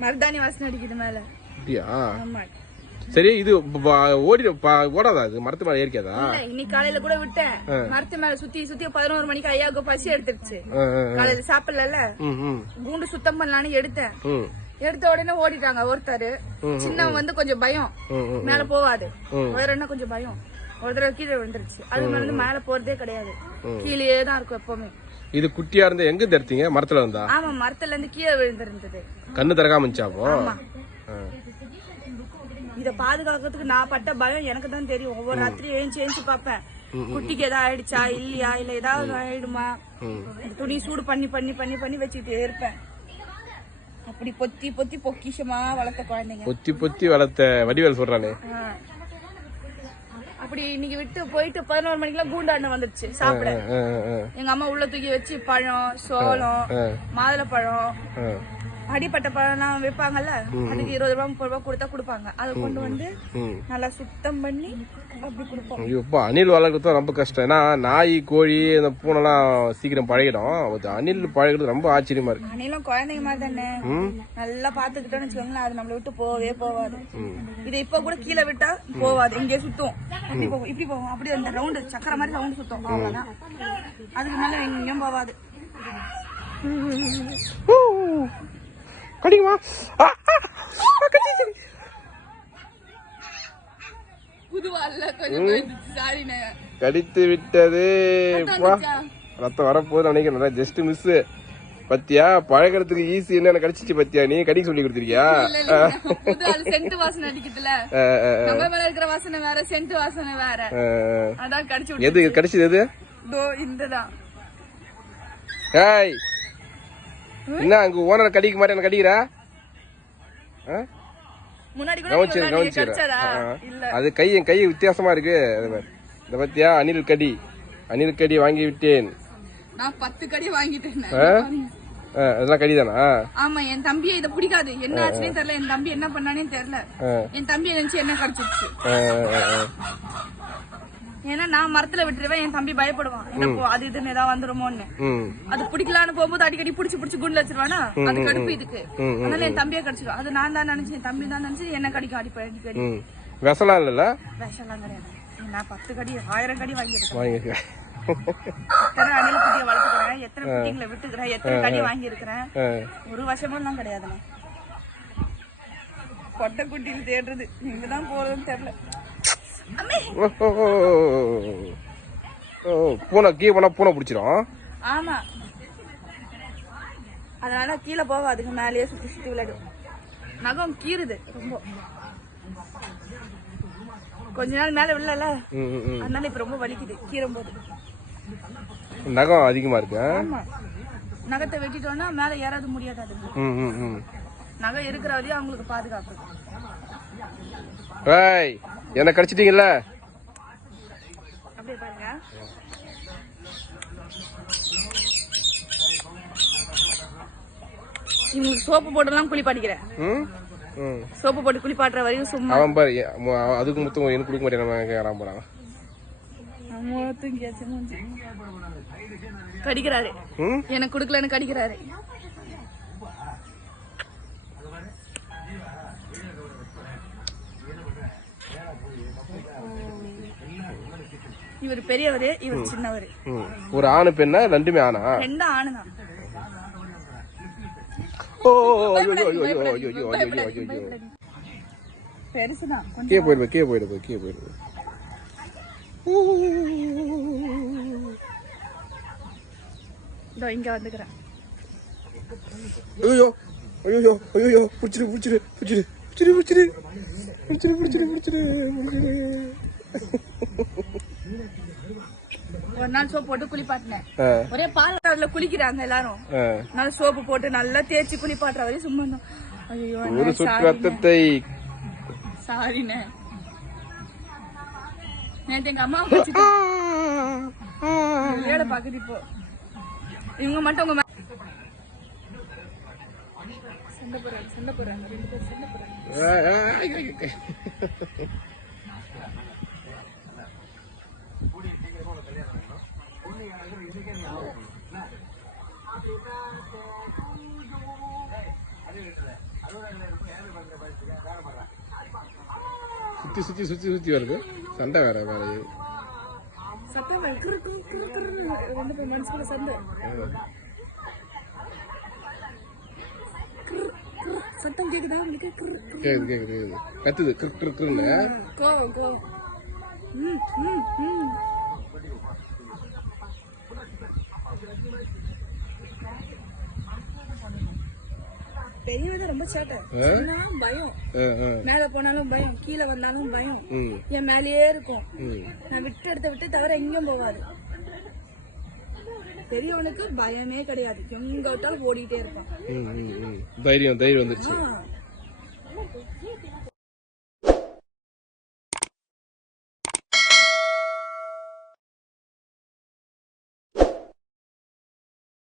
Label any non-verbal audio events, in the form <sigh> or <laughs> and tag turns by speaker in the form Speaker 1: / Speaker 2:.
Speaker 1: மருதாணி வாசனை அடிக்குது மேல.
Speaker 2: அப்படியா?
Speaker 1: ஆமா.
Speaker 2: சரி இது ஓடி ஓடாதா இது? மரத்து மேல ஏறிக்காதா?
Speaker 1: இன்னைக்கு காலையில கூட விட்டேன். மரத்து மேல சுத்தி சுத்தி பதினோரு மணிக்கு ஐயாவுக்கு பசி எடுத்துருச்சு. காலையில சாப்பிடல கூண்டு சுத்தம் பண்ணலான்னு எடுத்தேன். எடுத்த உடனே ஓடிட்டாங்க ஒருத்தரு. சின்னவன் வந்து கொஞ்சம் பயம். மேல போவாது. வேற என்ன கொஞ்சம் பயம். ஒரு தடவை கீழே விழுந்துருச்சு. அது மேல இருந்து மேல போறதே கிடையாது. கீழேயே தான் இருக்கும் எப்பவுமே.
Speaker 2: இது குட்டியா இருந்தா எங்க தடுத்தீங்க மரத்துல இருந்தா
Speaker 1: ஆமா மரத்துல இருந்து கீழே விழுந்திருந்தது.
Speaker 2: கண்ணு திறக்காம இருந்துச்சாப்போ ஆ.
Speaker 1: இத பாதுகாக்கிறதுக்கு நான் பட்ட பயம் எனக்கு தான் தெரியும். ஒவ்வொரு ராத்திரியும் ஏஞ்சி ஏஞ்சி பாப்பேன் குட்டிக்கு ஏதாவது ஆயிடுச்சா இல்லையா? இல்ல ஏதாவது ஆயிடுமா? துணி சூடு பண்ணி பண்ணி பண்ணி பண்ணி வச்சுக்கிட்டே இருப்பேன். அப்படி பொத்தி பொத்தி பொக்கிஷமா வளர்த்த குழந்தைங்க.
Speaker 2: பொத்தி பொத்தி வளர்த்த வடிவேல் சொல்றானே.
Speaker 1: அப்படி இன்னைக்கு விட்டு போயிட்டு பதினோரு மணிக்கெல்லாம் கூண்டாண்டு வந்துருச்சு சாப்பிட. எங்க அம்மா உள்ள தூக்கி வச்சு பழம் சோளம்
Speaker 2: ஆ.
Speaker 1: மாதுளப்பழம்
Speaker 2: ஆ.
Speaker 1: அடிப்பட்ட பழம்லாம் வைப்பாங்கல்ல அதுக்கு இருபது ரூபாய் முப்பது ரூபாய் கொடுத்தா கொடுப்பாங்க. அதை கொண்டு வந்து. நல்லா சுத்தம் பண்ணி அப்படி கொடுப்போம்.
Speaker 2: ஐயோ, அப்பா அணில் வளர்க்கறது ரொம்ப கஷ்டம். ஏன்னா நாய் கோழி இந்த பூனைலாம் சீக்கிரம் பழகிடும். அது அணில் பழகிறது ரொம்ப ஆச்சரியமா இருக்கு.
Speaker 1: அணிலும் குழந்தைங்க மாதிரி தானே. நல்லா பாத்துக்கிட்டோம்னு வச்சுக்கோங்களேன் அது நம்மளை விட்டு போகவே போகாது இதை இப்ப கூட கீழே விட்டா போகாது இங்கே சுத்தும். இப்படி போகும் இப்படி போகும். அப்படி அந்த ரவுண்டு சக்கர மாதிரி ரவுண்டு சுத்தும். அவ்வளவுதான். அதுக்கு மேல எங்கேயும் போகாது சாரிண்ணே
Speaker 2: கடித்து விட்டது. ரத்தம் வரப்போகுது நினைக்கிறேன் ஜஸ்ட் மிஸ் பத்தியா பழகிறதுக்கு ஈஸி என்ன கடிச்சிச்சு பத்தியா? நீ கடிக்க சொல்லி கொடுத்துருக்கியா?
Speaker 1: புது ஆள் சென்ட் வாசனை அடிக்குதுல <laughs> நம்ம மேல இருக்கிற வாசனை வேற சென்ட் வாசனை வேற. அதான் கடிச்சு விட்டு
Speaker 2: எது கடிச்சது எது?
Speaker 1: தோ இந்ததான்.
Speaker 2: ஏய் என்ன அங்க ஓனர் கடிக்க மாட்டேன் கடிக்கிறா?
Speaker 1: கூட
Speaker 2: கவனிச்சிரு கவனிச்சிரு. அது கை என் கை வித்தியாசமா இருக்கு. இந்த பத்தியா? அணில் கடி. அணில் கடி வாங்கி விட்டேன்.
Speaker 1: நான் பத்து கடி வாங்கிட்டேன்.
Speaker 2: அதெல்லாம் கடிதானா?
Speaker 1: ஆமா என் தம்பியை இத பிடிக்காது. என்ன ஆச்சுனே தெரியல. என் தம்பி என்ன பண்ணானே தெரியல. என் தம்பியை நினைச்சு என்ன கடிச்சிருச்சு. ஏன்னா நான் மரத்துல விட்டுருவேன் என் தம்பி பயப்படுவான். எனக்கு அது இதுன்னு ஏதாவது வந்துருமோன்னு. அது பிடிக்கலான்னு போகும்போது அடிக்கடி புடிச்சு புடிச்சு குண்டுல வச்சிருவானா அது கடுப்பு இதுக்கு. அதனால என் தம்பியை கடிச்சிடும் அது நான் தான் நினைச்சு என் தம்பி தான் நினைச்சு என்ன கடிக்கும் அடிப்பேன் அடிக்கடி
Speaker 2: ம். விஷலாம் இல்லைல்ல?
Speaker 1: விஷம்லாம் கிடையாது நான் பத்து கடி ஆயிரம் கடி வாங்கியிருக்கேன் எத்தனை அணில் குட்டியை வளர்த்துக்கிறேன் எத்தனை குட்டிங்களை விட்டுக்கிறேன் எத்தனை கடி வாங்கியிருக்கிறேன். ஒரு வருஷமும் தான் கிடையாதுண்ணா. கொட்டை குட்டியில் தேடுறது. எங்க தான் போறதுன்னு தெரியல.
Speaker 2: பூனை கீழே போனா பூனை பிடிச்சிரும்
Speaker 1: ஆமா அதனால கீழே போகாதுங்க மேலேயே சுத்தி சுத்தி விளையாடும் நகம் கீறுது ரொம்ப கொஞ்ச நாள் மேல விழல
Speaker 2: ம், ம், ம்.
Speaker 1: அதனால இப்ப ரொம்ப வலிக்குது கீறும் போது
Speaker 2: நகம் அதிகமா இருக்கு
Speaker 1: நகத்தை வெட்டிட்டோம்னா மேல ஏறாது முடியாது அது
Speaker 2: ம், ம், ம்.
Speaker 1: நகை இருக்கிற வரையும் அவங்களுக்கு பாதுகாப்பு
Speaker 2: என்ன கடிச்சிட்டீங்கல்ல?
Speaker 1: இவங்களுக்கு சோப்பு போட்டுலாம் குளிப்பாட்டிக்கிறேன் சோப்பு போட்டு குளிப்பாட்டுற வரையும் சும்மா
Speaker 2: அவன் பாரு அதுக்கு மொத்தம் எனக்கு கொடுக்க மாட்டேன் கேட்கறான் போறான்.
Speaker 1: கடிக்கிறாரு.
Speaker 2: ம்?
Speaker 1: எனக்கு குடுக்கலன்னு கடிக்கிறாரு. இவர் பெரியவரு இவர் சின்னவரு.
Speaker 2: ஒரு ஆணு பெண்ணா ரெண்டுமே ஆனா
Speaker 1: ரெண்டும் ஆணுதான்.
Speaker 2: கீழே போயிடுவேன் கீழே போயிடுவேன் கீழே போயிடுவேன்
Speaker 1: இதோ இங்க வந்துக்கிறேன்.
Speaker 2: ஐயோ ஐயோ ஐயோ பிடிச்சிரு பிடிச்சிரு பிடிச்சிரு பிடிச்சிரு பிடிச்சிரு பிடிச்சிரு பிடிச்சிரு பிடிச்சிரு பிடிச்சிரு.
Speaker 1: ஒரு நாள் சோப்பு போட்டு குளிப்பாட்டினேன். ஒரே பால் அதுல குளிக்கிறாங்க எல்லாரும். நல்லா சோப்பு போட்டு நல்லா தேய்ச்சி குளிப்பாட்டுற வரையும் சும்மா. ஐயோ
Speaker 2: ஒரு
Speaker 1: சாரிண்ணே நேத்து எங்க அம்மா வேலை பாக்குது இப்போ. இவங்க மட்டும் உங்க சண்டை போடுறாங்க சண்டை போடுறாங்க ரெண்டு பேரும் சண்டை போடுறாங்க.
Speaker 2: சுத்தி சுத்தி சுத்தி சுத்தி வருது. சண்டை வேற வேற.
Speaker 1: சத்தம் ரெண்டு மனசுக்குள்ள சண்டை. சத்தம் கேக்குதா உங்களுக்கு? கிறு, கிறு.
Speaker 2: கேக்குது கேக்குது கேக்குது. கத்துது.
Speaker 1: கோவம் கோவம். ம், ம், ம். பெரியவங்க ரொம்ப சேட்டை. பயம். மேல போனாலும் பயம் கீழே வந்தாலும் பயம். என் மேலேயே இருக்கும். நான் விட்டு இடத்த விட்டு தவிர எங்கேயும் போகாது. பெரியவனுக்கு பயமே கிடையாது. எங்க விட்டாலும் ஓடிட்டே இருப்பான்.
Speaker 2: தைரியம் தைரியம் வந்துருச்சு.